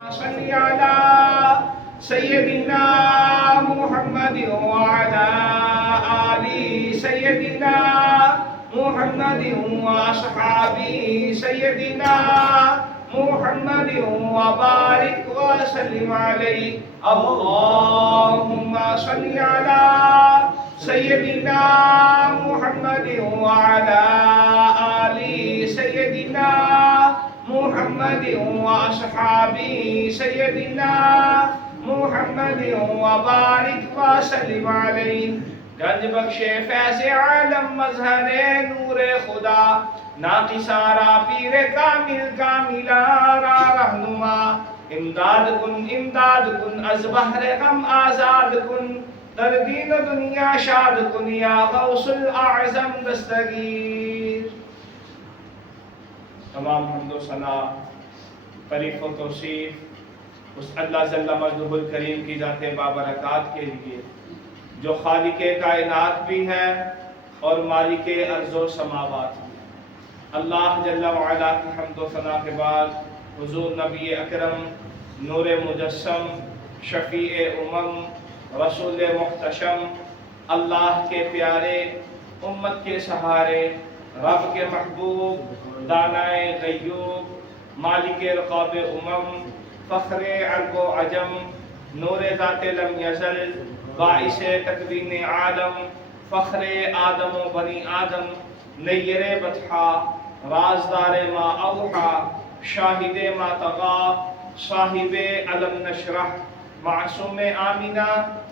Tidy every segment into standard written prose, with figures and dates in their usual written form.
صل على سيدنا محمد وعلى آل سيدنا محمد وأصحاب سيدنا محمد وبارك وسلم عليه. اللهم صل على سيدنا محمد وعلى آل سيدنا محمد وأصحاب سيدنا محمد وبارك وسلم عليه. گنج بخش فیض عالم مظہر نور خدا ناقصارا پیر کامل کاملارا رہنما امداد کن از بحر غم آزاد کن در دین و دنیا شاد کن یا غوث الاعظم دستگیر. تمام حمد و ثنا تعریف و توصیف اس اللہ جل مجدہ الکریم کی ذات بابرکات کے لیے جو خالق کائنات بھی ہے اور مالک ارض و سماوات بھی. اللہ جل وعلا کی حمد و ثنا کے بعد حضور نبی اکرم نور مجسم شفیع امم رسول محتشم اللہ کے پیارے امت کے سہارے رب کے محبوب دانائے غیوب مالک رقاب امم فخر عرب و عجم نور ذات لم یزل باعث تکوین عالم فخر آدم و بنی آدم نیر بطحا رازدار ما اوحا شاہد ما طغا صاحب علم نشرح معصوم آمینہ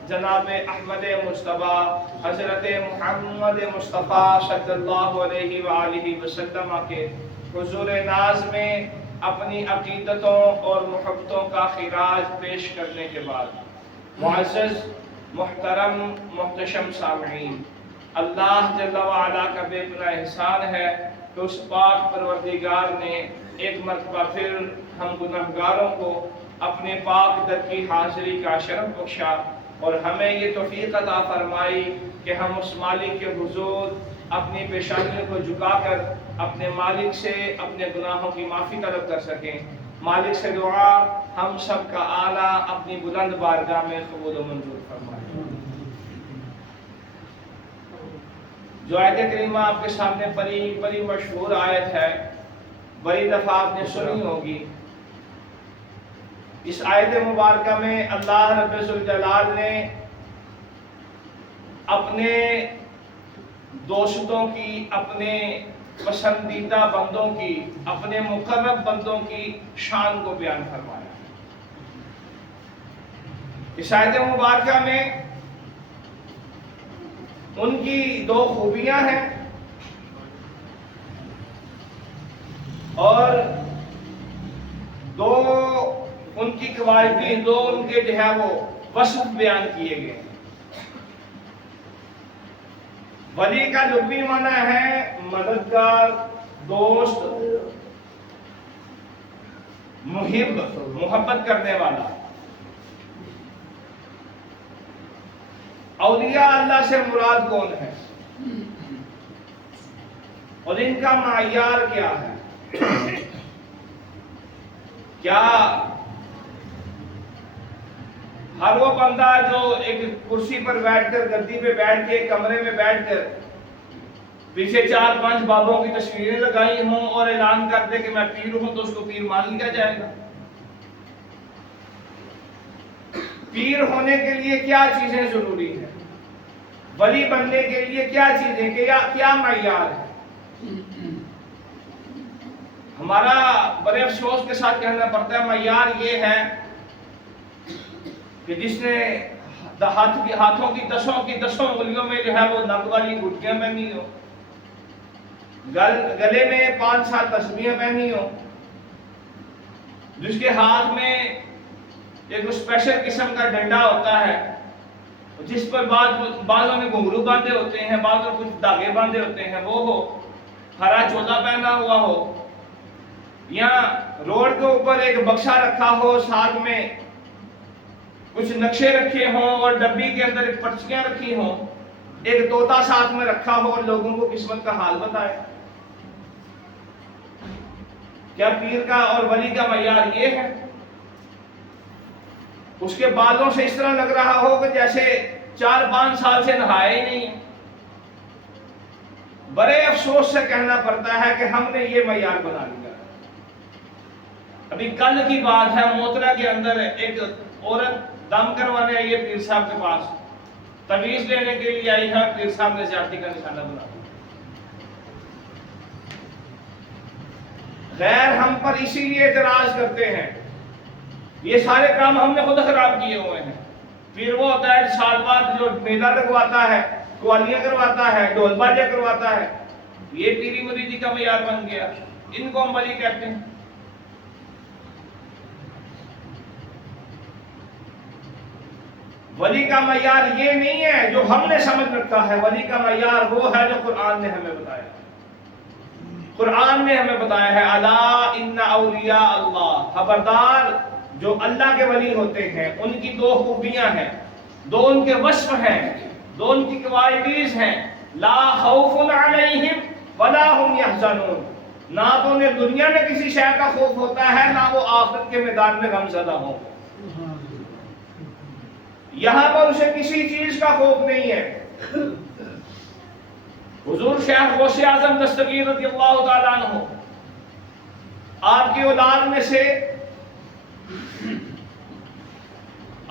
جناب احمد مصطفیٰ حضرت محمد مصطفیٰ صلی اللہ علیہ وآلہ وسلم کے حضور ناز میں اپنی عقیدتوں اور محبتوں کا خراج پیش کرنے کے بعد معزز محترم محتشم سامعین، اللہ جل وعلا کا بے پناہ احسان ہے کہ اس پاک پروردگار نے ایک مرتبہ پھر ہم گنہگاروں کو اپنے پاک در کی حاضری کا شرف بخشا اور ہمیں یہ توفیق عطا فرمائی کہ ہم اس مالک کے حضور اپنی پیشانیوں کو جھکا کر اپنے مالک سے اپنے گناہوں کی معافی طلب کر سکیں. مالک سے دعا ہم سب کا آلہ اپنی بلند بارگاہ میں قبول و منظور فرمائے. جو آیت کریمہ آپ کے سامنے بڑی مشہور آیت ہے، بڑی دفعہ آپ نے سنی ہوگی. اس آیت مبارکہ میں اللہ رب ذوالجلال نے اپنے دوستوں کی، اپنے پسندیدہ بندوں کی، اپنے مقرب بندوں کی شان کو بیان فرمایا. اس آیت مبارکہ میں ان کی دو خوبیاں ہیں اور دو ان کی کوالٹی، دو ان کے جو ہے وہ وصف بیان کیے گئے. ولی کا لغوی معنی ہے مددگار، دوست، محب، محبت کرنے والا. اولیاء اللہ سے مراد کون ہے اور ان کا معیار کیا ہے؟ کیا ہر وہ بندہ جو ایک کرسی پر بیٹھ کر، گدی پہ بیٹھ کے، کمرے میں بیٹھ کر پیچھے 4-5 بابوں کی تصویریں لگائی ہوں اور اعلان کر دے کہ میں پیر ہوں تو اس کو پیر مان لیا جائے گا؟ پیر ہونے کے لیے کیا چیزیں ضروری ہیں؟ ولی بننے کے لیے کیا چیزیں، کیا معیار ہے؟ ہمارا بڑے افسوس کے ساتھ کہنا پڑتا ہے معیار یہ ہے کہ جس نے ہاتھوں کی دسوں انگلیوں میں جو ہے وہ نگ والی گھٹیاں پہنی ہو، گلے میں 5-7 تسبیحیں پہنی ہو، جس کے ہاتھ میں ایک اسپیشل قسم کا ڈنڈا ہوتا ہے جس پر بعضوں نے گھنگرو باندھے ہوتے ہیں، بعضوں کچھ دھاگے باندھے ہوتے ہیں، وہ ہو، ہرا چولا پہنا ہوا ہو، یا روڈ کے اوپر ایک بکسا رکھا ہو، ساتھ میں کچھ نقشے رکھے ہوں اور ڈبی کے اندر ایک پرچیاں رکھی ہوں، ایک طوطا ساتھ میں رکھا ہو اور لوگوں کو قسمت کا حال بتائے. کیا پیر کا اور ولی کا معیار یہ ہے؟ اس کے بالوں سے اس طرح لگ رہا ہو کہ جیسے 4-5 سال سے نہائے ہی نہیں ہے۔ بڑے افسوس سے کہنا پڑتا ہے کہ ہم نے یہ معیار بنا لیا۔ ابھی کل کی بات ہے، موترا کے اندر ایک عورت دم کروانے آئی ہے پیر صاحب کے پاس، تعویذ لینے کے لیے آئی ہے، پیر صاحب نے زیادتی کا نشانہ بنا دیا۔ غیر ہم پر اسی لیے اعتراض کرتے ہیں، یہ سارے کام ہم نے خود خراب کیے ہوئے ہیں۔ پھر وہ ہوتا ہے سال بعد جو میلہ لگواتا ہے، قوالیاں کرواتا ہے، ڈھول باجے کرواتا ہے، یہ پیری مریدی کا معیار بن گیا، ان کو ہم ولی کہتے ہیں۔ ولی کا معیار یہ نہیں ہے جو ہم نے سمجھ رکھا ہے، ولی کا معیار وہ ہے جو قرآن نے ہمیں بتایا۔ قرآن نے ہمیں بتایا ہے الا ان اولیاء اللہ، خبردار جو اللہ کے ولی ہوتے ہیں ان کی 2 خوبیاں ہیں، 2 ان کے وصف ہیں، 2 ان کی کوالٹیز ہیں۔ لا خوف علیہم ولا هم يحزنون، نہ تو انہیں دنیا میں کسی شے کا خوف ہوتا ہے، نہ وہ آخرت کے میدان میں غم زدہ ہوں۔ یہاں پر اسے کسی چیز کا خوف نہیں ہے۔ حضور شیخ غوث اعظم دستگیر رضی اللہ تعالیٰ عنہ، آپ کی اولاد میں سے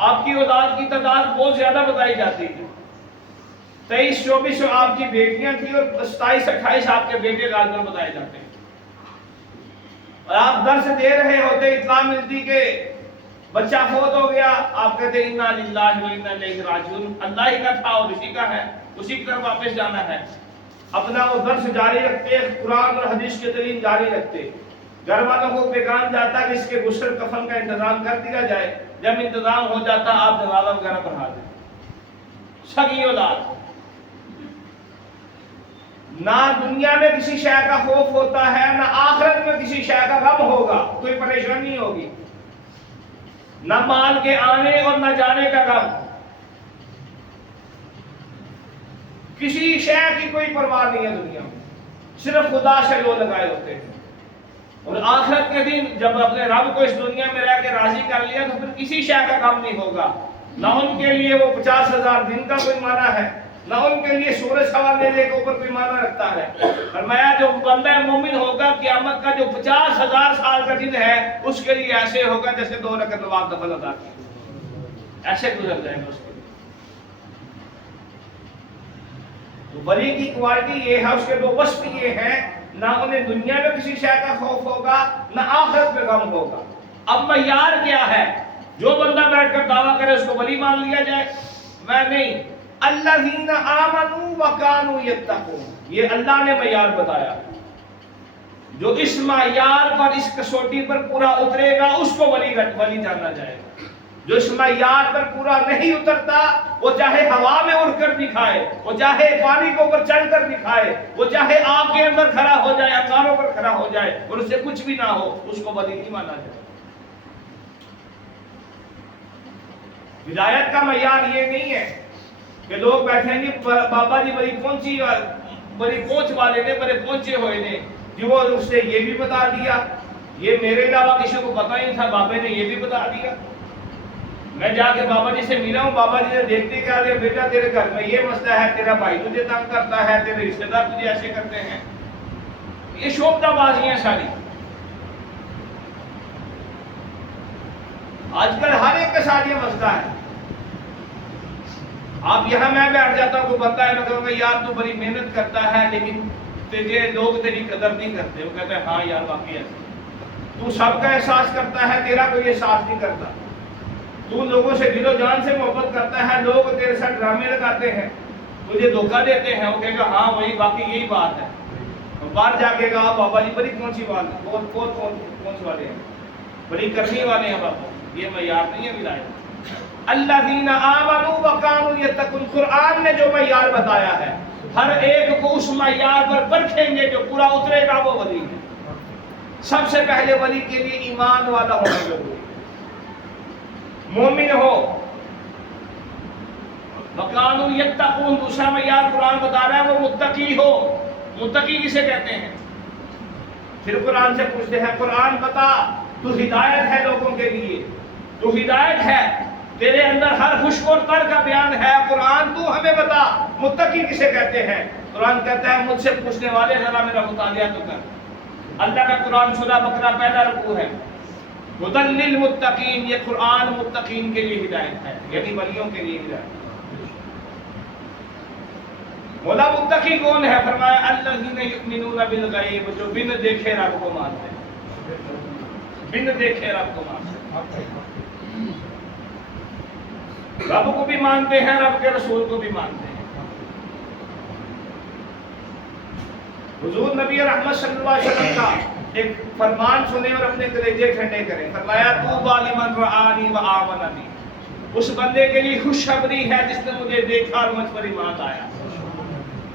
آپ کی اولاد کی تعداد بہت زیادہ بتائی جاتی ہے، 23-24 آپ کی بیٹیاں تھیں اور 27-28 آپ کے بیٹے غالباً بتائے جاتے ہیں۔ اور آپ درس دے رہے ہوتے، اطلاع ملتی کہ بچہ فوت ہو گیا، آپ کہتے انا للہ و انا الیہ راجعون، اللہ ہی کا تھا اور اسی کا ہے، اسی کی طرف واپس جانا ہے۔ اپنا وہ درس جاری رکھتے، قرآن اور حدیث کے تعلیم جاری رکھتے۔ گھر والوں کو پیغام جاتا کہ اس کے غسل کفن کا انتظام کر دیا جائے، جب انتظام ہو جاتا آپ جنازہ وغیرہ پڑھا دیں۔ سگی اولاد، نہ دنیا میں کسی شے کا خوف ہوتا ہے، نہ آخرت میں کسی شے کا غم ہوگا، کوئی پریشانی ہوگی، نہ مال کے آنے اور نہ جانے کا غم، کسی شے کی کوئی پرواہ نہیں ہے دنیا میں، صرف خدا سے لو لگائے ہوتے ہیں۔ اور آخرت کے دن جب اپنے رب کو اس دنیا میں رہ کے راضی کر لیا تو پھر کسی شے کا غم نہیں ہوگا، نہ ان کے لیے وہ 50,000 دن کا کوئی معنی ہے، نہ ان کے لیے سورج ہوا میلے کے اوپر کوئی معنی رکھتا ہے۔ فرمایا جو بندہ مومن ہوگا قیامت کا جو 50,000 سال کا دن ہے اس کے لیے ایسے ہوگا جیسے 2 رکعت نماز نفل ادا کی، ایسے گزر جائے گا اس کے لیے۔ ولی کی کوالٹی یہ ہے، اس کے 2 وصف یہ ہیں، نہ انہیں دنیا میں کسی شے کا خوف ہوگا، نہ آخرت میں غم ہوگا۔ اب معیار کیا ہے؟ جو بندہ بیٹھ کر دعویٰ کرے اس کو ولی مان لیا جائے؟ میں نہیں۔ الذین آمنوا وکانوا یتقون، یہ اللہ نے معیار بتایا۔ جو اس معیار پر، اس کسوٹی پر پورا اترے گا اس کو ولی جانا جائے گا۔ جو اس معیار پر پورا نہیں اترتا، وہ چاہے ہوا میں اڑ کر دکھائے، وہ چاہے پانی کے اوپر چڑھ کر دکھائے، وہ چاہے آگ کے اندر کھڑا ہو جائے، انگاروں پر کھڑا ہو جائے اور اس سے کچھ بھی نہ ہو، اس کو ولی نہیں مانا جائے۔ ہدایت کا معیار یہ نہیں ہے کہ لوگ بیٹھیں گے بابا جی بڑی پہنچ والے نے، بڑے پہنچے ہوئے نے جی، وہ اس نے یہ بھی بتا دیا، یہ میرے علاوہ کسی کو پتہ ہی نہیں تھا، بابے نے یہ بھی بتا دیا۔ میں جا کے بابا جی سے ملا ہوں، بابا جی نے دیکھتے کیا لیا، بیٹا تیرے گھر میں یہ مسئلہ ہے، تیرا بھائی تجھے تنگ کرتا ہے، تیرے رشتہ دار تجھے ایسے کرتے ہیں۔ یہ شوبدہ بازیاں ساری۔ آج کل ہر ایک کے ساتھ یہ مسئلہ ہے۔ آپ یہاں میں بیٹھ جاتا ہوں، کوئی بندہ ہے، میں کہوں گا یار تو بڑی محنت کرتا ہے لیکن تجھے لوگ تیری قدر نہیں کرتے۔ وہ کہتے ہیں ہاں یار واقعی ایسا، تو سب کا احساس کرتا ہے، تیرا کوئی احساس نہیں کرتا۔ تو لوگوں سے دل و جان سے محبت کرتا ہے، لوگ تیرے ساتھ ڈرامے لگاتے ہیں، تجھے دھوکہ دیتے ہیں۔ وہ کہے گا ہاں وہی واقعی یہی بات ہے۔ باہر جا کے کہا بابا جی بڑی پہنچی بات ہے، بہت پہنچ والے ہیں، بڑی کرنی والے ہیں بابا۔ یہ معیار نہیں ہے ولایت۔ الذین آمنوا وکانوا یتقون، قرآن نے جو معیار بتایا ہے ہر ایک کو اس معیار پر پرکھیں گے، جو پورا اترے گا وہ ولی ہے۔ سب سے پہلے ولی کے لیے ایمان والا ہونا ضروری ہے، مومن ہو۔ وکانوا یتقون، دوسرا معیار قرآن بتا رہا ہے وہ متقی ہو۔ متقی کسے کہتے ہیں؟ پھر قرآن سے پوچھتے ہیں قرآن بتا، تو ہدایت ہے لوگوں کے لیے، تو ہدایت ہے تیرے اندر ہر خشک اور تر کا بیان ہے قرآن، تو ہمیں بتا متقی کسے کہتے ہیں؟ قرآن کہتا ہے مجھ سے پوچھنے والے ذرا میرا مطالعہ تو کر۔ اللہ کا قرآن سورہ بقرہ پہلا رکوع ہے، ہدی للمتقین، یہ قرآن متقین کے لیے ہدایت ہے، یعنی ولیوں کے لیے ہدایت۔ مولا متقی کون ہے؟ فرمایا الذین یؤمنون بالغیب، جو بن دیکھے رب کو مانتے ہیں، بن دیکھے رب کو مانتے ہیں، رب کو بھی مانتے ہیں، رب کے رسول کو بھی مانتے ہیں۔ حضور نبی رحمت صلی اللہ علیہ وسلم کا ایک فرمان سنے اور اپنے کلیجے ٹھنڈے کریں۔ فرمایا طوبی لمن رآنی وآمن بی، اس بندے کے لیے خوشخبری ہے جس نے مجھے دیکھا اور مجھ پر ایمان لایا۔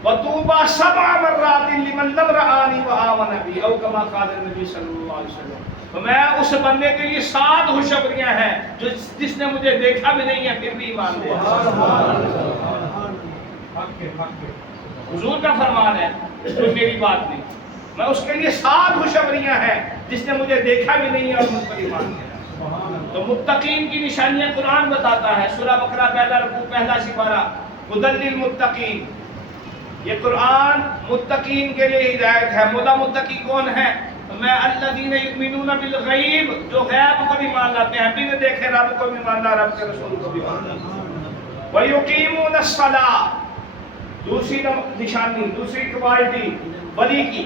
وطوبی سبع مرات لمن لم رآنی وآمن بی، او کما قال النبی صلی اللہ علیہ وسلم۔ تو میں اس بندے کے لیے 7 خوشخبریاں ہیں جس نے مجھے دیکھا بھی نہیں ہے پھر بھی ایمان لے آیا۔ حضور کا فرمان ہے، کوئی میری بات نہیں۔ میں اس کے لیے 7 خوشخبریاں ہیں جس نے مجھے دیکھا بھی نہیں ہے اور مجھ پر ایمان لے آیا۔ تو متقین کی نشانیاں قرآن بتاتا ہے، سورہ بقرہ پہلا رکوع پہلا سپارہ، ہدی للمتقین، یہ قرآن متقین کے لیے ہدایت ہے۔ مولا متقی کون ہے؟ میں الذین یؤمنون بالغیب، جو غیب کو بھی مان لاتے ہیں، بن دیکھے رب کو بھی ماننا، رب کے رسول کو بھی ماننا۔ ویقیمون الصلاۃ، دوسری نشانی، دوسری کوالٹی ولی کی،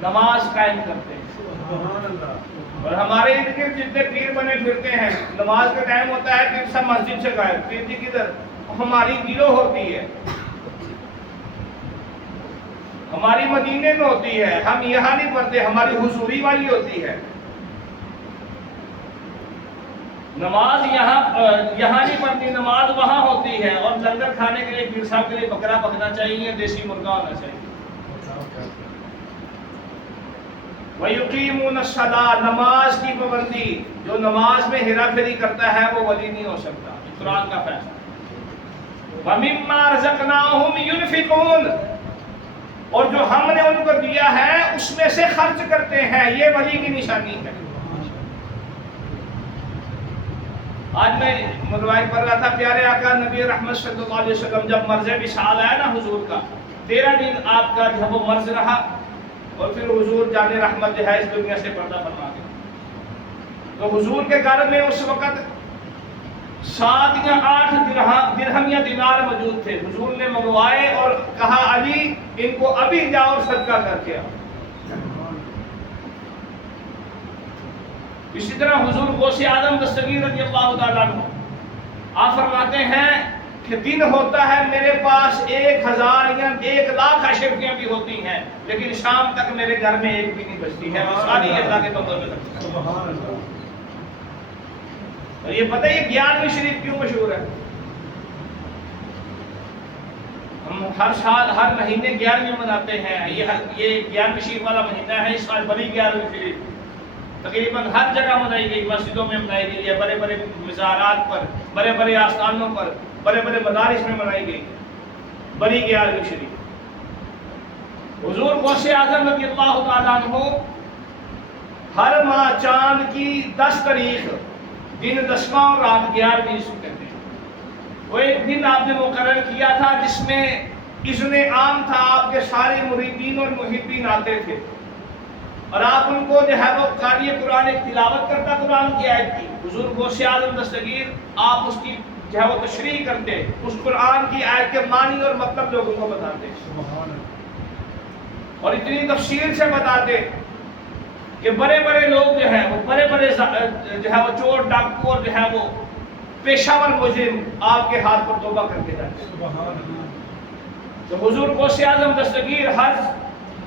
نماز قائم کرتے ہیں۔ اور ہمارے ارد گرد جتنے پیر بنے پھرتے ہیں، نماز کا ٹائم ہوتا ہے پھر سب مسجد سے غائب، پیر جی کدھر؟ ہماری گیرو ہوتی ہے، ہماری مدینے میں ہوتی ہے، ہم یہاں نہیں پڑھتے، ہماری حضوری والی ہوتی ہے۔ نماز یہاں نہیں پڑھتی، نماز وہاں ہوتی ہے، اور لنگر کھانے کے لیے پیر صاحب کے لیے بکرا پکنا چاہیے، دیسی مرغا ہونا چاہیے۔ وَيُقِيمُونَ الصَّلَاةَ، نماز کی پابندی، جو نماز میں ہیرا پھیری کرتا ہے وہ ولی نہیں ہو سکتا، قرآن کا فیصلہ۔ وَمِمَّا رَزَقْنَاهُمْ يُنْفِقُونَ، اور جو ہم نے ان کو دیا ہے اس میں سے خرچ کرتے ہیں، یہ ولی کی نشانی ہے۔ آج میں روایت پڑھ رہا تھا، پیارے آقا نبی رحمت صلی اللہ علیہ وسلم جب مرض وصال آیا نا حضور کا، 13 دن آپ کا جب وہ مرض رہا اور پھر حضور جان رحمت جو ہے اس دنیا سے پردہ فرما گئے، تو حضور کے گھر میں اس وقت 7 یا 8 درہم یا دینار موجود تھے۔ حضور نے منگوائے اور کہا علی ان کو ابھی جاؤ اور صدقہ کر کے آؤ۔ اسی طرح حضور غوث اعظم دستگیر رضی اللہ تعالیٰ عنہ آپ فرماتے ہیں کہ دن ہوتا ہے میرے پاس 1000 یا 1,00,000 اشرفیاں بھی ہوتی ہیں، لیکن شام تک میرے گھر میں ایک بھی نہیں بچتی ہے، وہ ساری اللہ کے بندوں میں لگتی ہے۔ اور یہ پتہ ہے 11ویں شریف کیوں مشہور ہے؟ ہم ہر سال ہر مہینے 11ویں مناتے ہیں، یہ 11ویں شریف والا مہینہ ہے، اس سال بڑی 11ویں شریف تقریباً ہر جگہ منائی گئی، مسجدوں میں منائی گئی ہے، بڑے بڑے مزارات پر، بڑے بڑے آستانوں پر، بڑے بڑے مدارس میں منائی گئی بڑی 11ویں شریف۔ حضور غوث اعظم رضی اللہ تعالیٰ عنہ ہر ماہ چاند کی 10 تاریخ دن 10واں اور رات 11ویں اس کو کہتے ہیں، وہ ایک دن آپ نے مقرر کیا تھا جس میں اذن عام تھا، آپ کے سارے مریدین اور محبین آتے تھے اور آپ ان کو جو ہے وہ قاری قرآن ایک تلاوت کرتا قرآن کی آیت کی، حضور غوث اعظم دستگیر آپ اس کی جو ہے وہ تشریح کرتے، اس قرآن کی آیت کے معنی اور مطلب لوگوں کو بتاتے اور اتنی تفصیل سے بتاتے کہ بڑے بڑے لوگ جو ہیں وہ بڑے بڑے جو ہے وہ چور ڈاکو اور جو ہے وہ پیشہ ور مجرم آپ کے ہاتھ پر توبہ کر کے جاتے۔ تو حضور غوث اعظم دستگیر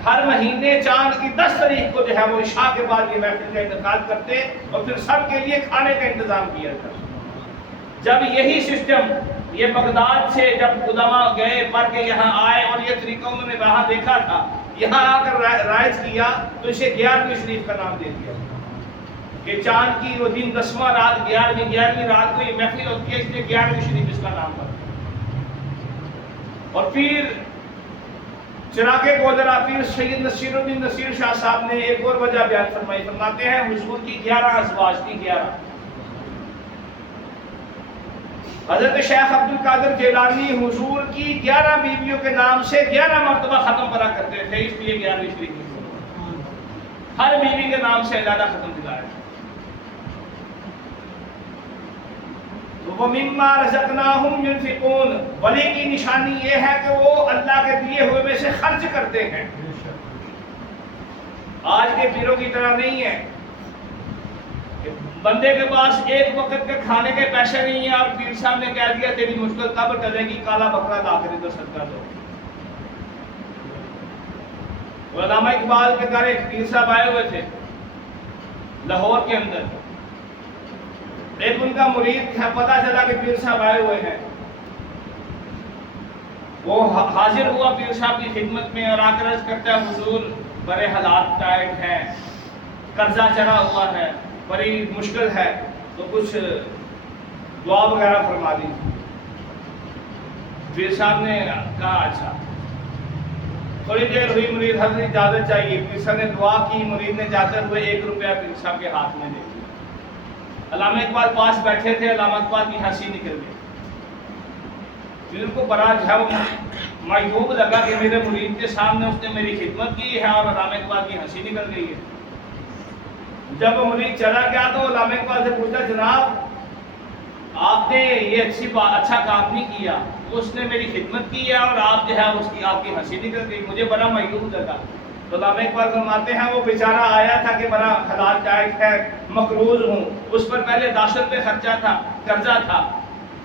ہر مہینے چاند کی 10 تاریخ کو جو ہے وہ عشاء کے بعد یہ محفل کا انعقاد کرتے اور پھر سب کے لیے کھانے کا انتظام کیا کرتے۔ جب یہی سسٹم یہ بغداد سے جب علماء گئے پڑھ کے یہاں آئے اور یہ طریقہ انہوں نے وہاں دیکھا تھا، یہاں آ کر رائج کیا تو اسے 11ویں شریف کا نام دے دیا کہ چاند کی وہ دن 10واں رات 11ویں رات کو یہ محفل ہوتی ہے، اس نے 11ویں شریف اس کا نام پڑا۔ اور پھر چراغ گودرا پیر سید نصیر الدین نصیر شاہ صاحب نے ایک اور وجہ بیان فرمائی، فرماتے ہیں حضور کی 11 ازواج تھی، حضرت شیخ عبد القادر جیلانی حضور کی 11 بیویوں کے نام سے 11 مرتبہ ختم کرا کرتے تھے، اس لیے 11ویں شریف ہر بیوی کے نام سے علیحدہ ختم دلایا۔ وَمِمَّا رَزَقْنَاهُمْ يُنْفِقُونَ، ولی کی نشانی یہ ہے کہ وہ اللہ کے دیے ہوئے میں سے خرچ کرتے ہیں۔ آج کے پیروں کی طرح نہیں ہے کہ بندے کے پاس ایک وقت کے کھانے کے پیسے نہیں ہیں اور پیر صاحب نے کہہ دیا تیری مشکل تب ٹلے گی، کالا بکرا لا کر ادھر صدقہ دو۔ علامہ اقبال کے گھر ایک پیر صاحب آئے ہوئے تھے لاہور کے اندر، ایک ان کا مرید ہے، پتہ چلا کہ پیر صاحب آئے ہوئے ہیں، وہ حاضر ہوا پیر صاحب کی خدمت میں اور آ کر عرض کرتا ہے حضور بڑے حالات ٹائٹ ہیں، قرضہ چڑھا ہوا ہے، بڑی مشکل ہے، تو کچھ دعا وغیرہ فرما دیجیے۔ پیر صاحب نے کہا اچھا۔ تھوڑی دیر ہوئی، مرید حضرت اجازت چاہیے، پیر صاحب نے دعا کی، مرید نے جاتے ہوئے 1 روپیہ پیر صاحب کے ہاتھ میں دے دیا۔ علامہ اقبال پاس بیٹھے تھے، علامہ اقبال کی ہنسی نکل گئی۔ پھر ان کو بڑا معیوب لگا کہ میرے مرید کے سامنے اس نے میری خدمت کی ہے اور علامہ اقبال کی ہنسی نکل گئی ہے۔ جب مرید چلا گیا تو علامہ اقبال سے پوچھا جناب آپ نے یہ اچھا کام نہیں کیا، اس نے میری خدمت کی ہے اور آپ جو ہے آپ کی ہنسی نکل گئی، مجھے بڑا معیوب لگا۔ تو علامہ اقبال فرماتے ہیں وہ بیچارہ آیا تھا کہ بڑا حالات ٹائٹ ہے، مقروض ہوں، اس پر پہلے 10 روپے خرچہ تھا، قرضہ تھا،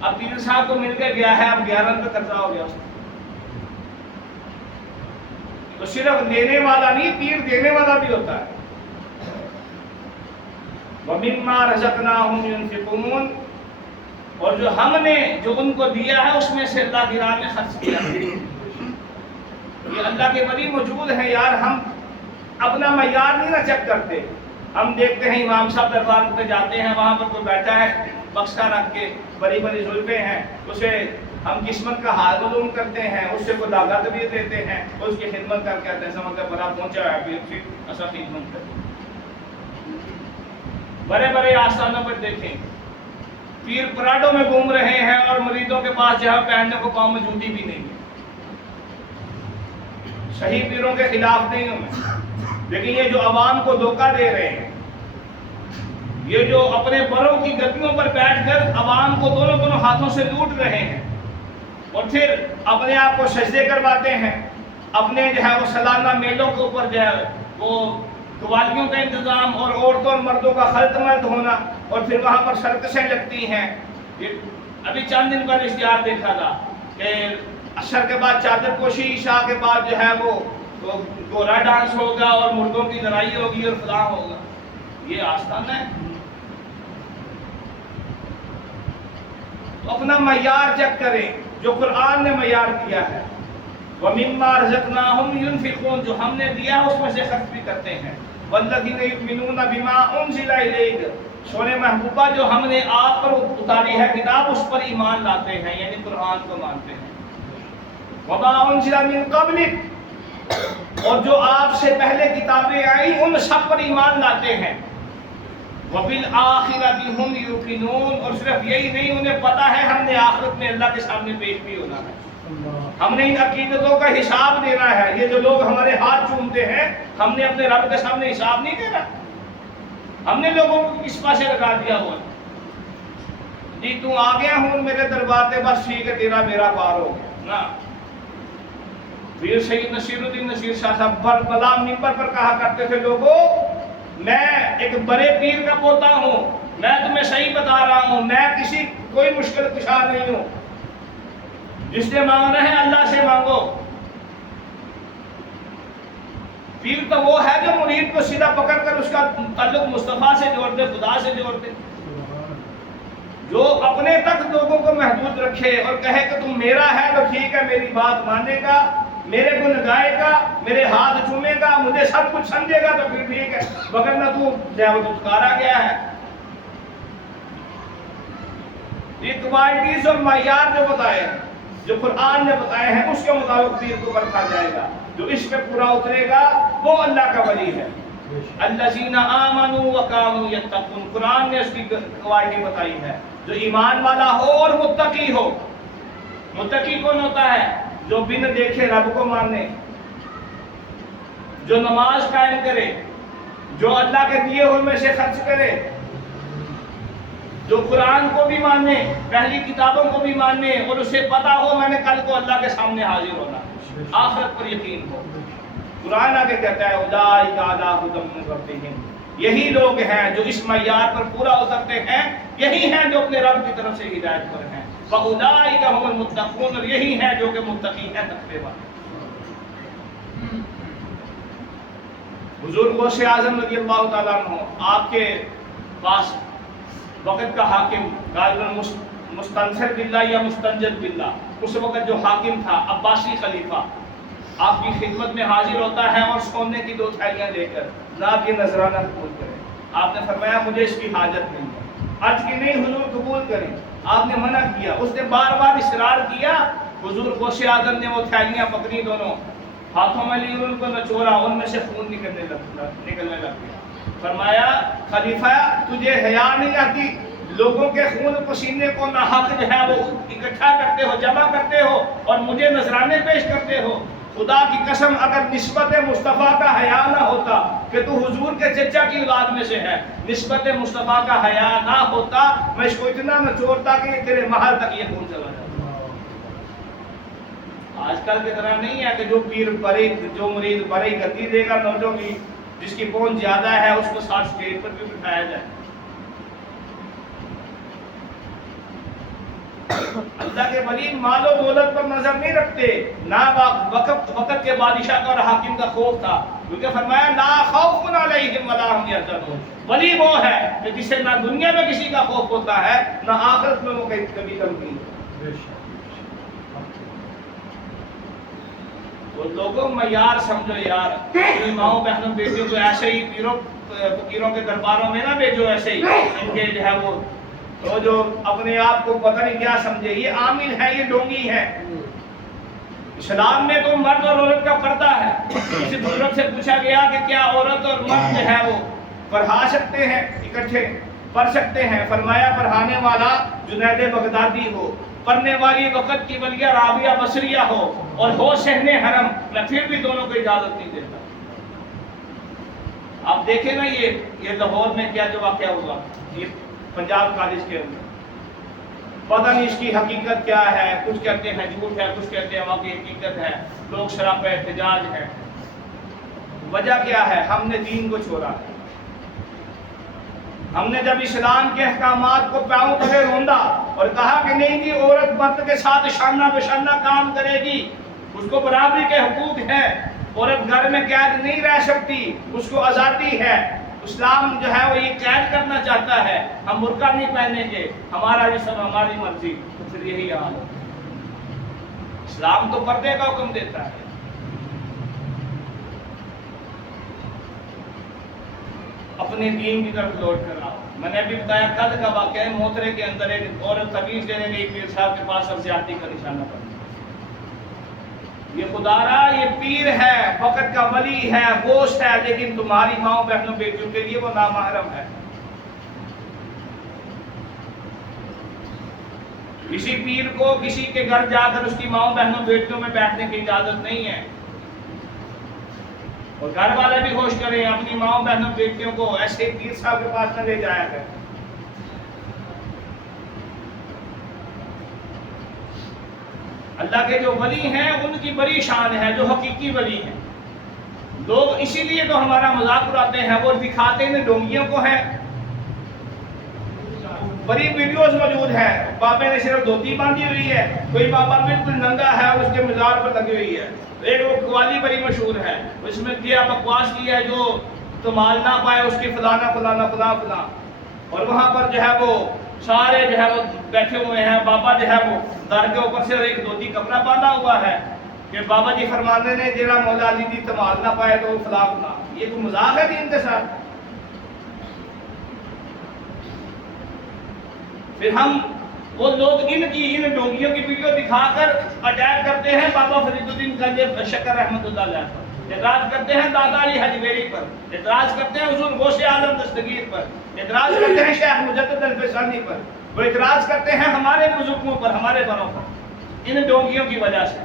اب پیر صاحب کو مل کے گیا ہے، اب 11 روپے قرضہ ہو گیا اس کو۔ تو صرف لینے والا نہیں، پیر دینے والا بھی ہوتا ہے۔ وَمِمَّا رَزَقْنَاهُمْ يُنْفِقُونَ، اور جو ہم نے جو ان کو دیا ہے اس میں سے اللہ کی راہ میں خرچ کیا۔ یہ اللہ کے ولی موجود ہیں یار، ہم اپنا معیار نہیں نہ چیک کرتے۔ ہم دیکھتے ہیں امام صاحب دربار پہ جاتے ہیں، وہاں پر کوئی بیٹھا ہے بکسا رکھ کے، بڑی بڑی زلفیں ہیں، اسے ہم قسمت کا حال معلوم کرتے ہیں، اس سے کوئی داغا بھی دیتے ہیں، اس کی خدمت کر کے آتے ہیں، سمجھتے بڑا پہنچا ہے پھر ایسا خدمت کرتے۔ بڑے بڑے آستانوں پر دیکھیں پیر پراڈو میں گھوم رہے ہیں اور مریدوں کے پاس جہاں پہننے کو پاؤں میں جوتی بھی نہیں ہے۔ صحیح پیروں کے خلاف نہیں ہوں میں، لیکن یہ جو عوام کو دھوکہ دے رہے ہیں، یہ جو اپنے بڑوں کی گدیوں پر بیٹھ کر عوام کو دونوں ہاتھوں سے لوٹ رہے ہیں اور پھر اپنے آپ کو سجدے کرواتے ہیں، اپنے جو ہے وہ سالانہ میلوں کے اوپر جو ہے وہ قوالیوں کا انتظام اور عورتوں اور مردوں کا خلط ملط ہونا، اور پھر وہاں پر سرکسیں لگتی ہیں۔ ابھی چند دن پر اشتہار دیکھا تھا کہ عصر کے بعد چادر پوشی، عشاء کے بعد جو ہے وہ گورا ڈانس ہوگا اور مردوں کی لڑائی ہوگی اور فلاں ہوگا۔ یہ آستان ہے؟ تو اپنا معیار چیک کریں جو قرآن نے معیار دیا ہے۔ وَمِمَّا رَزَقْنَاهُمْ يُنْفِقُونَ، جو ہم نے دیا ہے اس میں سے خرچ بھی کرتے ہیں۔ وَالَّذِينَ يُؤْمِنُونَ بِمَا أُنزِلَ إِلَيْكَ، سونے محبوبہ جو ہم نے آپ پر اتاری ہے کتاب اس پر ایمان لاتے ہیں، یعنی قرآن کو مانتے ہیں۔ وَمَا أُنزِلَ مِن قَبْلِكَ، اور جو آپ سے پہلے کتابیں آئیں ان سب پر ایمان لاتے ہیں۔ وَبِالْآخِرَةِ هُمْ يُوقِنُونَ، اور صرف یہی نہیں، انہیں پتہ ہے ہم نے آخرت میں اللہ کے سامنے پیش بھی ہونا ہے، ہم نے ان عقیدتوں کا حساب دینا ہے۔ یہ جو لوگ ہمارے ہاتھ چومتے ہیں، ہم نے اپنے رب کے سامنے حساب نہیں دینا، ہم نے لوگوں کو کس پاسے لگا دیا ہوا جی تو آ گیا ہوں میرے دربار پہ، بس ٹھیک ہے تیرا میرا پار ہو گیا نا۔ پیر سید نصیر الدین نصیر شاہ صاحب بلا ممبر پر کہا کرتے تھے لوگوں میں ایک بڑے پیر کا پوتا ہوں، میں تمہیں صحیح بتا رہا ہوں، میں کسی کوئی مشکل کشا نہیں ہوں، جس نے مانگنا ہے اللہ سے مانگو۔ پیر تو وہ ہے جو مرید کو سیدھا پکڑ کر اس کا تعلق مصطفیٰ سے جوڑ دے، خدا سے جوڑ دے، جو اپنے تک لوگوں کو محدود رکھے اور کہے کہ تم میرا ہے تو ٹھیک ہے، میری بات مانے گا، میرے گن گائے گا، میرے ہاتھ چومے گا، مجھے سب کچھ سمجھے گا تو پھر ٹھیک ہے، وگرنہ تو اتکارا گیا ہے۔ یہ کوالٹیز اور معیار جو بتائے ہیں، جو قرآن نے بتائے ہیں، اس کے مطابق پیر کو پرکھا جائے گا۔ جو اس پہ پورا اترے گا وہ اللہ کا ولی ہے۔ الذین آمنوا وکانوا یتقون، قرآن نے اس کی کوالٹی بتائی ہے، جو ایمان والا ہو اور متقی ہو۔ متقی کون ہوتا ہے؟ جو بن دیکھے رب کو مانے، جو نماز قائم کرے، جو اللہ کے دیے ہوئے میں سے خرچ کرے، جو قرآن کو بھی مانے، پہلی کتابوں کو بھی مانے، اور اسے پتا ہو میں نے کل کو اللہ کے سامنے حاضر ہونا، آخرت پر یقین ہو۔ قرآن آگے کہتا ہے اولئک علی ھدی من ربہم، یہی لوگ ہیں جو اس معیار پر پورا اترتے ہیں، یہی ہیں جو اپنے رب کی طرف سے ہدایت پر ہیں۔ فاولئک ھم المتقون، اور یہی ہیں جو کہ متقی ہیں، تقوی والے۔ حضور غوث اعظم رضی اللہ تعالیٰ عنہ، آپ کے پاس وقت کا حاکم غالباً مستنصر باللہ یا مستنجد باللہ، اس وقت جو حاکم تھا عباسی خلیفہ، آپ کی خدمت میں حاضر ہوتا ہے اور سونے کی 2 تھیلیاں لے کر، جناب یہ نذرانہ قبول کریں۔ آپ نے فرمایا مجھے اس کی حاجت نہیں ہے، عرض کی نہیں حضور قبول کریں، آپ نے منع کیا، اس نے بار بار اصرار کیا، حضور غوث اعظم نے وہ تھیلیاں پکڑی، دونوں ہاتھوں میں لی، ان کو نچوڑا، ان میں سے خون نکلنے لگ گیا۔ فرمایا خلیفہ تجھے حیا نہیں آتی؟ لوگوں کے خون پسینے کو ناحق جو ہے وہ اکٹھا کرتے ہو، جمع کرتے ہو، اور مجھے نذرانے پیش کرتے ہو۔ خدا کی قسم اگر نسبت مصطفیٰ کا حیا نہ ہوتا کہ تو حضور کے چچا کی اولاد میں سے ہے، نسبت مصطفیٰ کا حیا نہ ہوتا، میں اس کو اتنا نچوڑتا کہ تیرے محل تک یہ خون چلا جاتا۔ آج کل کی طرح نہیں ہے کہ جو پیر بڑے، جو مرید بڑے گدی دے گا، نوٹوں کی جس کی پہنچ زیادہ ہے اس کو ساتھ اسٹیج پر بھی بٹھایا جائے۔ اللہ کے ولی مال و دولت پر نظر نہیں رکھتے، نہ وقت کے بادشاہ کا اور حاکم کا خوف تھا، کیونکہ فرمایا لا خوف علیہم ولا هم یحزنون۔ ولی وہ ہے کہ جسے نہ دنیا میں کسی کا خوف ہوتا ہے، نہ آخرت میں وہ کبھی غمگین ہے۔ وہ لوگوں معیار سمجھو یار، اپنی ماؤں بہنوں بیٹیوں کو ایسے ہی فقیروں کے درباروں میں نہ بھیجو، ایسے ہی ان کے جو ہے وہ جو اپنے آپ کو پتہ نہیں کیا سمجھے، یہ عامل ہے، یہ ڈونگی ہے۔ اسلام میں تو مرد اور عورت کا پردہ ہے۔ کسی بزرگ سے پوچھا گیا کہ کیا عورت اور مرد جو ہے وہ پڑھا سکتے ہیں، اکٹھے پڑھ سکتے ہیں؟ فرمایا پڑھانے والا جنید بغدادی ہو، پڑھنے والی وقت کی ولیہ رابعہ بصریہ ہو، اور ہو صحن حرم، میں پھر بھی دونوں کو اجازت نہیں دیتا۔ آپ دیکھیں نا یہ لاہور میں کیا جو واقعہ ہوا، یہ پنجاب کالج کے اندر، پتہ نہیں اس کی حقیقت کیا ہے، کچھ کہتے ہیں جھوٹ ہے، کچھ کہتے ہیں واقعی حقیقت ہے، لوگ شرح احتجاج ہے۔ وجہ کیا ہے؟ ہم نے دین کو چھوڑا ہے۔ ہم نے جب اسلام کے احکامات کو پاؤں تلے روندا اور کہا کہ نہیں جی عورت مرد کے ساتھ شانہ بشانہ کام کرے گی، اس کو برابری کے حقوق ہیں، عورت گھر میں قید نہیں رہ سکتی، اس کو آزادی ہے، اسلام جو ہے وہ یہ قید کرنا چاہتا ہے، ہم برقع نہیں پہنیں گے، ہمارا جسم ہماری مرضی، تو پھر یہی حال ہے۔ اسلام تو پردے کا حکم دیتا ہے۔ اپنے دین کی طرف لوٹ کر آؤ۔ میں نے ابھی بتایا کل کا واقعہ ہے، موترے کے اندر ایک عورت تمیز دینے گئی پیر صاحب کے پاس اور زیادتی کا نشانہ پڑ گیا۔ یہ خدا را یہ پیر ہے، وقت کا ولی ہے، گوشت ہے، لیکن تمہاری ماؤں بہنوں بیٹیوں کے لیے وہ نامحرم ہے۔ کسی پیر کو کسی کے گھر جا کر اس کی ماؤں بہنوں بیٹیوں میں بیٹھنے کی اجازت نہیں ہے، اور گھر والے بھی ہوش کریں، اپنی ماؤں بہنوں بیٹیوں کو ایسے پیر صاحب کے پاس نہ لے جایا کریں۔ اللہ کے جو ولی ہیں ان کی بڑی شان ہے، جو حقیقی ولی ہیں۔ لوگ اسی لیے تو ہمارا مذاق اڑاتے ہیں، وہ دکھاتے ہیں ڈونگیوں کو ہیں۔ بڑی ویڈیوز موجود ہیں، بابے نے صرف دھوتی باندھی ہوئی ہے، کوئی بابا بالکل ننگا ہے، اس کے مزار پر لگی ہوئی ہے۔ ایک وہ قوالی بڑی مشہور ہے، اس میں کیا بکواس کی ہے، جو تمال نہ پائے اس کی فلانا فلانا فلاں فلاں، اور وہاں پر جو ہے وہ سارے جو ہے وہ بیٹھے ہوئے ہیں، بابا جو ہے وہ در کے اوپر سے ایک دھوتی کپڑا باندھا ہوا ہے کہ بابا جی فرمانے نے جیڑا مولا علی دی تمال نہ پائے تو وہ فلاں فلاں۔ یہ کوئی مذاق ہے دین کے ساتھ؟ پھر ہم وہ لوگ ان ڈونگیوں کی ویڈیو دکھا کر اٹیک کرتے ہیں بابا فرید الدین گنج شکر رحمۃ اللہ علیہ پر۔ اعتراض کرتے ہیں دادا علی حجویری پر، اعتراض کرتے ہیں حضور غوث اعظم دستگیر پر، اعتراض کرتے ہیں شیخ مجدد الفسانی پر، وہ اعتراض کرتے ہیں ہمارے بزرگوں پر، ہمارے بڑوں پر، ان ڈونگیوں کی وجہ سے،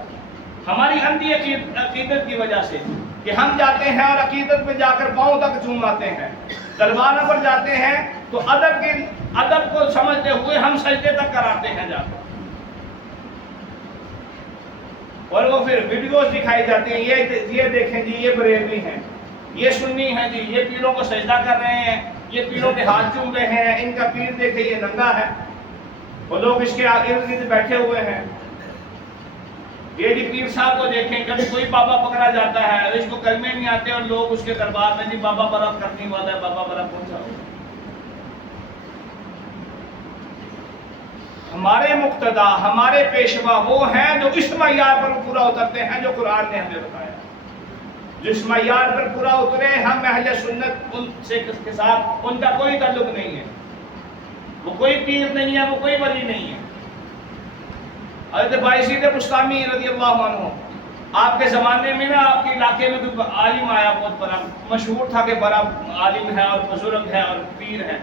ہماری اندھی عقیدت کی وجہ سے کہ ہم جاتے ہیں اور عقیدت میں جا کر پاؤں تک چوم آتے ہیں، تلواروں پر جاتے ہیں تو ادب کو سمجھتے ہوئے ہم سجدے تک کراتے ہیں جا کر، اور وہ پھر ویڈیوز دکھائی جاتی ہیں، یہ دیکھیں جی یہ بریلوی ہیں، یہ سنی ہیں جی، یہ پیروں کو سجدہ کر رہے ہیں، یہ پیروں کے ہاتھ چوم رہے ہیں، ان کا پیر دیکھیں یہ ننگا ہے، وہ لوگ اس کے ارد گرد بیٹھے ہوئے ہیں، یہ جی پیر صاحب کو دیکھیں، کبھی کوئی بابا پکڑا جاتا ہے، اس کو کلمے نہیں آتے اور لوگ اس کے دربار میں جی بابا برف کرنے والا ہے، بابا برف پہنچا ہوا۔ ہمارے مقتدا، ہمارے پیشوا وہ ہیں جو اس معیار پر پورا اترتے ہیں جو قرآن نے ہمیں بتایا، جس معیار پر پورا اترے ہم اہل سنت ان سے کے ساتھ ان کا کوئی تعلق نہیں ہے، وہ کوئی پیر نہیں ہے، وہ کوئی ولی نہیں ہے۔ حضرت بایزید بسطامی رضی اللہ عنہ، آپ کے زمانے میں نا آپ کے علاقے میں کوئی عالم آیا بہت بڑا، مشہور تھا کہ بڑا عالم ہے اور بزرگ ہے اور پیر ہے،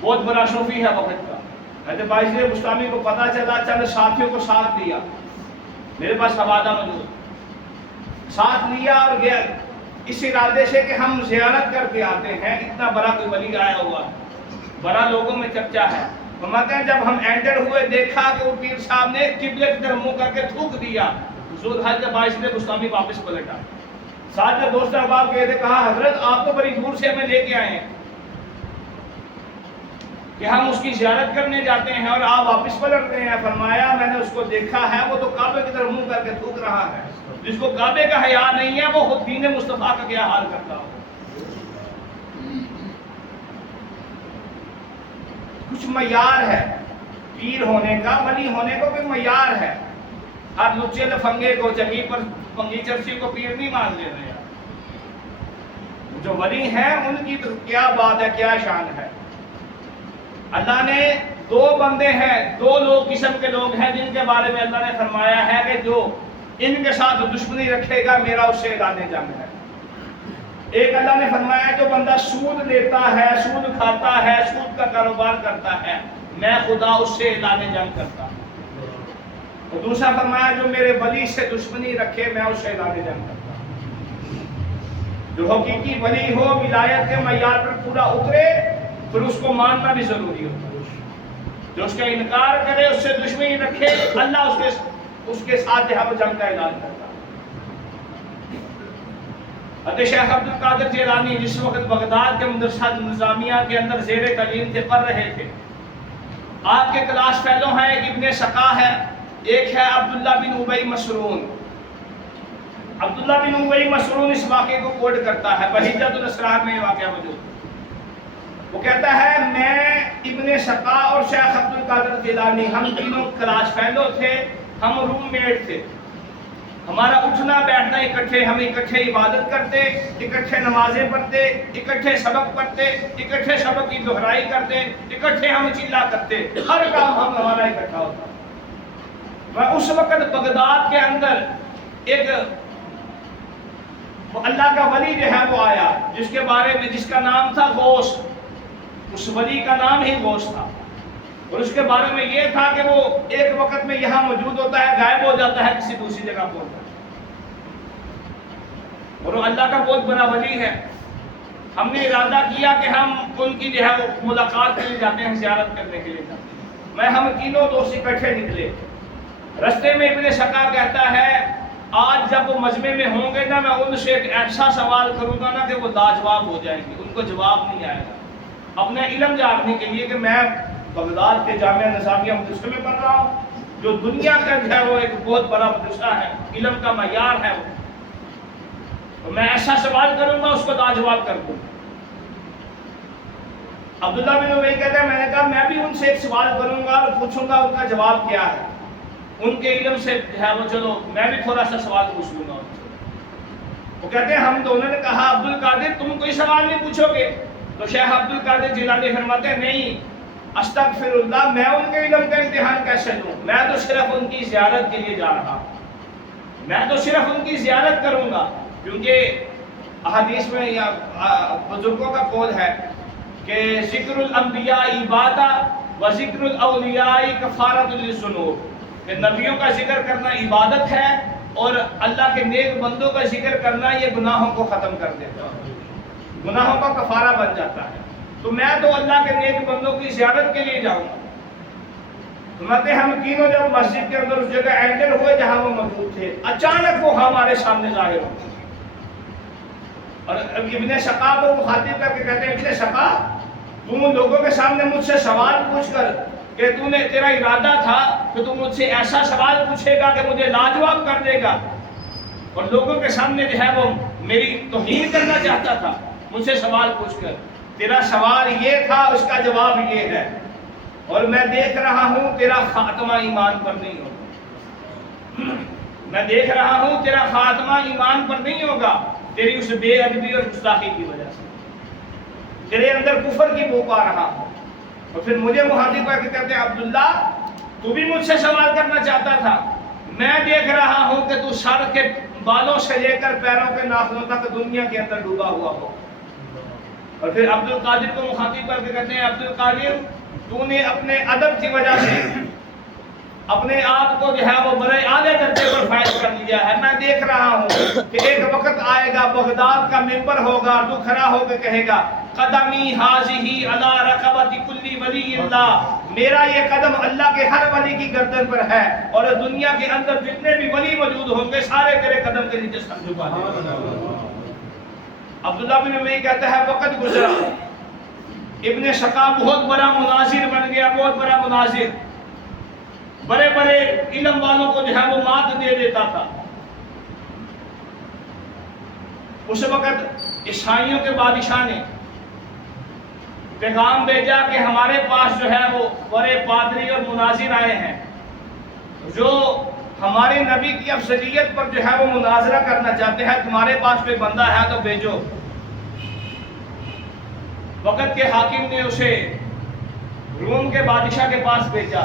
بہت بڑا صوفی ہے وقت کا۔ حضرت بایزید بسطامی کو پتہ چلا، چند ساتھیوں کو ساتھ لیا، میرے پاس حوالہ موجود، ساتھ لیا اور گیا اس ارادے سے کہ ہم زیارت کر کے آتے ہیں، اتنا بڑا کوئی ولی آیا ہوا ہے، بڑا لوگوں میں چرچا ہے۔ فرماتے ہیں جب ہم انٹر ہوئے دیکھا کہ وہ پیر صاحب نے قبلے کی طرف منہ کر کے تھوک دیا، حضور حضرت بایزید بسطامی واپس پلٹا، ساتھ میں دوست احباب گئے تھے، کہا حضرت آپ کو بڑی دور سے ہمیں لے کے آئے ہیں کہ ہم اس کی زیارت کرنے جاتے ہیں اور آپ واپس پلٹ رہے ہیں۔ فرمایا میں نے اس کو دیکھا ہے، وہ تو کعبے کی طرف منہ کر کے تھوک رہا ہے، جس کو کعبے کا حیا نہیں ہے وہ خود دین مصطفیٰ کا کیا حال کرتا ہو۔ کچھ معیار ہے پیر ہونے کا، ولی ہونے کو کوئی معیار ہے، ہر لچے لفنگے کو چنگی پر پنگی چرسی کو پیر نہیں مان لے رہے، جو ولی ہیں ان کی تو کیا بات ہے، کیا شان ہے۔ اللہ نے دو بندے ہیں، دو لوگ قسم کے لوگ ہیں جن کے بارے میں اللہ نے فرمایا ہے کہ جو ان کے ساتھ دشمنی رکھے گا میرا اس سے اعلان جنگ ہے۔ ایک اللہ نے فرمایا جو بندہ سود لیتا ہے، سود کھاتا ہے، سود کا کاروبار کرتا ہے، میں خدا اس سے اعلان جنگ کرتا ہوں۔ اور دوسرا فرمایا جو میرے ولی سے دشمنی رکھے میں اس سے اعلان جنگ کرتا ہوں۔ جو حقیقی ولی ہو، ولایت کے معیار پر پورا اترے، پھر اس کو ماننا بھی ضروری ہوتا ہے۔ جو اس کا انکار کرے، اس سے دشمنی رکھے، اللہ اس کے ساتھ جنگ کا اعلان کرتا ہے۔ حضرت شیخ عبد القادر جیلانی جس وقت بغداد کے مدرسہ نظامیہ کے اندر زیر تعلیم تھے، پڑھ رہے تھے، آپ کے کلاس فیلو ہیں، ایک ابن سقا ہے، ایک ہے عبداللہ بن ابی مسعود۔ عبداللہ بن ابی مسعود اس واقعے کو کوٹ کرتا ہے، بہجۃ الاسرار میں یہ واقعہ موجود ہے۔ وہ کہتا ہے میں ابن سقا اور شیخ عبد القادر جیلانی ہم تینوں کلاس فیلو تھے، ہم روم میٹ تھے، ہمارا اٹھنا بیٹھنا اکٹھے، ہم اکٹھے عبادت کرتے، اکٹھے نمازیں پڑھتے، اکٹھے سبق پڑھتے، اکٹھے سبق کی دہرائی کرتے، اکٹھے ہم چلا کرتے، ہر کام ہمارا اکٹھا ہوتا۔ میں اس وقت بغداد کے اندر ایک اللہ کا ولی جو ہے وہ آیا، جس کے بارے میں جس کا نام تھا غوث، اس ولی کا نام ہی غوث تھا، اور اس کے بارے میں یہ تھا کہ وہ ایک وقت میں یہاں موجود ہوتا ہے، غائب ہو جاتا ہے کسی دوسری جگہ پر ہوتا ہے، اور وہ اللہ کا بہت بڑا ولی ہے۔ ہم نے ارادہ کیا کہ ہم ان کی جو ہے وہ ملاقات کے لیے جاتے ہیں، زیارت کرنے کے لیے جاتے ہیں۔ ہم تینوں دوست اکٹھے نکلے، رستے میں ابن سقا کہتا ہے آج جب وہ مجمع میں ہوں گے نا، میں ان سے ایک ایسا سوال کروں گا نا کہ وہ لاجواب ہو جائیں گے، ان کو جواب نہیں آئے گا، اپنا علم جاننے کے لیے کہ میں بغداد کے جامعہ نظامیہ مدرسے میں پڑھ رہا ہوں، جو دنیا کا جو ہے وہ ایک بہت بڑا مدرسہ ہے، علم کا معیار ہے وہ، تو میں ایسا سوال کروں گا اس کو لاجواب کر دوں۔ عبداللہ بن ابی کہتے ہیں میں نے کہا میں بھی ان سے ایک سوال کروں گا اور پوچھوں گا ان کا جواب کیا ہے، ان کے علم سے ہے وہ، چلو میں بھی تھوڑا سا سوال پوچھ لوں گا ان سے۔ وہ کہتے ہیں ہم دونوں نے کہا عبد القادر تم کوئی سوال نہیں پوچھو گے؟ تو شیخ عبد القادر جیلانی فرماتے ہیں نہیں، استغفر اللہ، میں ان کے علم کا امتحان کیسے لوں، میں تو صرف ان کی زیارت کے لیے جا رہا ہوں۔ میں تو صرف ان کی زیارت کروں گا، کیونکہ احادیث میں یا بزرگوں کا قول ہے کہ ذکر الانبیاء عبادت و ذکر الاولیاء کفارۃ للذنوب، کہ نبیوں کا ذکر کرنا عبادت ہے اور اللہ کے نیک بندوں کا ذکر کرنا یہ گناہوں کو ختم کر دیتا ہے، گناہوں کا کفارہ بن جاتا ہے۔ تو میں تو اللہ کے نیک بندوں کی زیارت کے لیے جاؤں گا۔ فرماتے ہیں ہم تینوں جب مسجد کے اندر اس جگہ اینٹر ہوئے جہاں وہ موجود تھے، اچانک وہ ہمارے سامنے ظاہر ہو گئے، اور ابن شقا کو مخاطب کر کے کہتے ہیں ابن شقا، تم ان لوگوں کے سامنے مجھ سے سوال پوچھ کر کہ تیرا ارادہ تھا کہ تم مجھ سے ایسا سوال پوچھے گا کہ مجھے لاجواب کر دے گا، اور لوگوں کے سامنے جو ہے وہ میری توہین کرنا چاہتا تھا مجھ سے سوال پوچھ کر، تیرا سوال یہ تھا، اس کا جواب یہ ہے، اور میں دیکھ رہا ہوں تیرا خاتمہ ایمان پر نہیں ہوگا، میں دیکھ رہا ہوں تیرا خاتمہ ایمان پر نہیں ہوگا، تیری اس بے ادبی اور گستاخی کی وجہ سے تیرے اندر کفر کی بو پا رہا ہوں۔ اور پھر مجھے مخاطب کر کے کہتے ہیں عبداللہ تو بھی مجھ سے سوال کرنا چاہتا تھا، میں دیکھ رہا ہوں کہ تو سر کے بالوں سے لے کر پیروں کے ناخنوں تک دنیا کے اندر ڈوبا ہوا ہو۔ اور پھر عبد القادر کو مخاطب کر کے کہتے ہیں عبد القادر تو نے اپنے ادب کی وجہ سے اپنے آپ کو جو ہے وہ بڑے اعلی درجے پر فائز کر لیا ہے، میں دیکھ رہا ہوں کہ ایک وقت آئے گا بغداد کا ممبر ہوگا، تو کھڑا ہو کے کہے گا قدمی حاضی علی رقبت کل ولی اللہ، میرا یہ قدم اللہ کے ہر ولی کی گردن پر ہے، اور دنیا کے اندر جتنے بھی ولی موجود ہوں گے سارے تیرے قدم کے نیچے سر جھکا دیں گے۔ عبداللہ بن ابی کہتا ہے وقت گزرا، ابن شقا بہت بڑا مناظر بن گیا، بہت بڑا مناظر، بڑے بڑے علم والوں کو جو ہے وہ مات دے دیتا تھا۔ اس وقت عیسائیوں کے بادشاہ نے پیغام بھیجا کہ ہمارے پاس جو ہے وہ بڑے پادری اور مناظر آئے ہیں جو ہمارے نبی کی افضلیت پر جو ہے وہ مناظرہ کرنا چاہتے ہیں، تمہارے پاس کوئی بندہ ہے تو بھیجو۔ وقت کے حاکم نے اسے روم کے بادشاہ کے پاس بھیجا،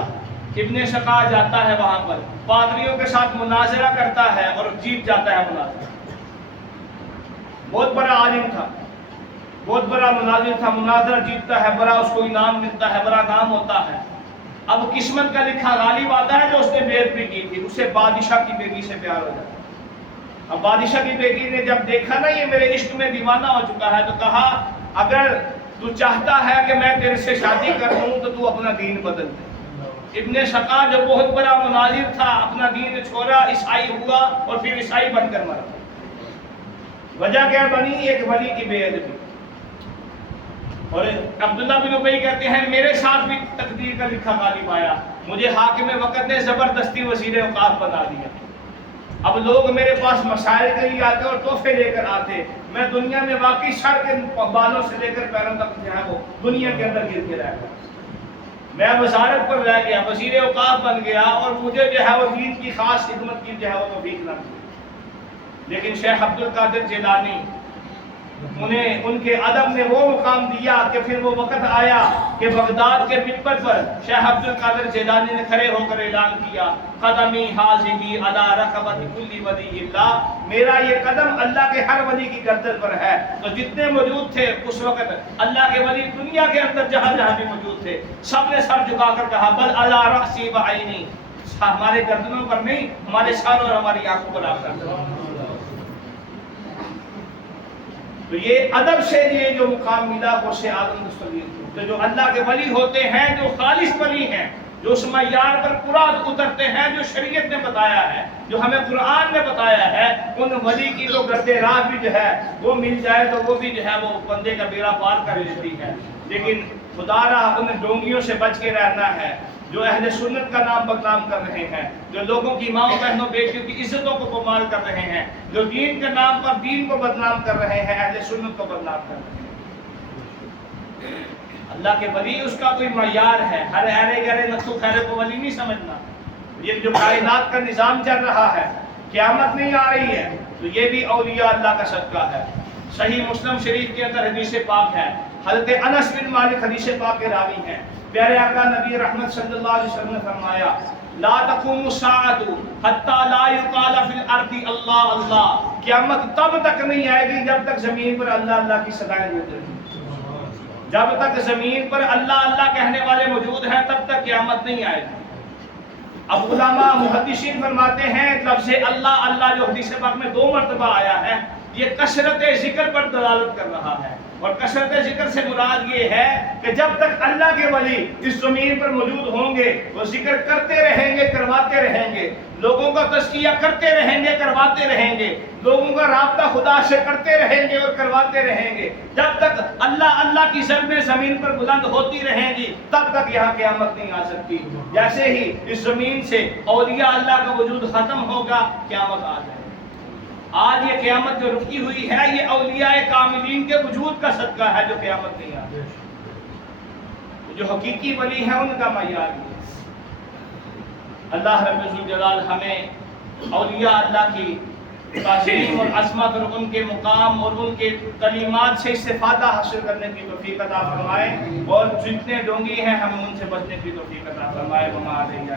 ابن شقا جاتا ہے وہاں پر، پادریوں کے ساتھ مناظرہ کرتا ہے اور جیت جاتا ہے مناظرہ۔ بہت بڑا عالم تھا، بہت بڑا مناظر تھا، مناظرہ جیتتا ہے، بڑا اس کو انعام ملتا ہے، بڑا نام ہوتا ہے۔ اب قسمت کا لکھا غالب آتا ہے جو اس نے بےعدبی کی تھی، اسے بادشاہ کی بیٹی سے پیار ہو جاتا ہے۔ اب بادشاہ کی بیٹی نے جب دیکھا نا یہ میرے عشق میں دیوانہ ہو چکا ہے، تو کہا اگر تو چاہتا ہے کہ میں تیرے سے شادی کر لوں تو تو اپنا دین بدل دے۔ ابن شقا جو بہت بڑا مناظر تھا اپنا دین چھوڑا، عیسائی ہوا اور پھر عیسائی بن کر مرا۔ وجہ کیا بنی؟ ایک ولی کی بے ادبی۔ اور عبداللہ بن ابی کہتے ہیں میرے ساتھ بھی تقدیر کا لکھا غالب آیا، مجھے حاکم وقت نے زبردستی وزیر اوقاف بنا دیا۔ اب لوگ میرے پاس مسائل کے لیے آتے اور تحفے لے کر آتے، میں دنیا میں واقعی سر کے بالوں سے لے کر پیروں تک جو ہے وہ دنیا کے اندر گر کے رہ گیا، میں وزارت پر رہ گیا، وزیر اوقاف بن گیا، اور مجھے جو ہے وہ دین کی خاص خدمت کی جو ہے وہ توفیق نہ ملی۔ لیکن شیخ عبد القادر جیلانی انہیں ان کے ادب نے وہ مقام دیا کہ پھر وہ وقت آیا کہ بغداد کے ممبر پر شیخ عبد القادر جیلانی نے کھڑے ہو کر اعلان کیا قدمی حاضی علی رقبت کل ولی اللہ، میرا یہ قدم اللہ کے ہر ولی کی گردن پر ہے۔ تو جتنے موجود تھے اس وقت اللہ کے ولی دنیا کے اندر جہاں جہاں بھی موجود تھے سب نے سر جھکا کر کہا بل علی رأسی و عینی، ہمارے گردنوں پر نہیں، ہمارے سر اور ہماری آنکھوں پر آپ کر۔ تو یہ ادب سے یہ جو مقام ملا وہ سے آدم مستقیم، تو جو اللہ کے ولی ہوتے ہیں، جو خالص ولی ہیں، جو اس معیار پر قرآن اترتے ہیں جو شریعت نے بتایا ہے، جو ہمیں قرآن نے بتایا ہے، ان ولی کی تو گرد راہ بھی جو ہے وہ مل جائے تو وہ بھی جو ہے وہ بندے کا بیڑا پار کر لیتی ہے۔ لیکن خدا را ان ڈونگیوں سے بچ کے رہنا ہے جو اہل سنت کا نام بدنام کر رہے ہیں، جو لوگوں کی ماؤں بہنوں بیٹیوں کی عزتوں کو پامال کر رہے ہیں، جو دین کے نام پر دین کو بدنام کر رہے ہیں، اہل سنت کو بدنام کر رہے ہیں۔ اللہ کے ولی اس کا کوئی معیار ہے، ہر ارے گرے نتھو خیرے کو ولی نہیں سمجھنا۔ یہ جو کائنات کا نظام چل رہا ہے، قیامت نہیں آ رہی ہے، تو یہ بھی اولیاء اللہ کا صدقہ ہے۔ صحیح مسلم شریف کے اندر حدیث پاک ہے، حضرت انس بن مالک حدیث پاک کے راوی ہیں، پیارے آقا نبی رحمت صلی اللہ علیہ وسلم نے فرمایا لا تقوم الساعۃ حتی لا یقال فی الارض اللہ اللہ، قیامت تب تک نہیں آئے گی جب تک زمین پر اللہ اللہ کی صدائیں گونج رہی ہیں۔ جب تک زمین پر اللہ اللہ کہنے والے موجود ہیں تب تک قیامت نہیں آئے گی۔ اب علماء محدثین فرماتے ہیں لفظ اللہ اللہ جو حدیث پاک میں 2 مرتبہ آیا ہے یہ کثرت ذکر پر دلالت کر رہا ہے، اور کثرت ذکر سے مراد یہ ہے کہ جب تک اللہ کے ولی اس زمین پر موجود ہوں گے وہ ذکر کرتے رہیں گے، کرواتے رہیں گے، لوگوں کا تزکیہ کرتے رہیں گے، کرواتے رہیں گے، لوگوں کا رابطہ خدا سے کرتے رہیں گے اور کرواتے رہیں گے، جب تک اللہ اللہ کی ضربیں زمین پر بلند ہوتی رہیں گی تب تک یہاں قیامت نہیں آ سکتی۔ جیسے ہی اس زمین سے اولیاء اللہ کا وجود ختم ہوگا قیامت آ جائے گی۔ آج یہ قیامت جو رکی ہوئی ہے یہ اولیاء کاملین کے وجود کا صدقہ ہے جو قیامت نہیں آتی۔ جو حقیقی ولی ہیں ان کا معیار ہے۔ اللہ رب الجلال ہمیں اولیاء اللہ کی تعظیم اور عظمت اور ان کے مقام اور ان کے کلمات سے استفادہ حاصل کرنے کی توفیق عطا فرمائے، اور جتنے ڈونگی ہیں ہمیں ان سے بچنے کی توفیق عطا فرمائے۔ وما علینا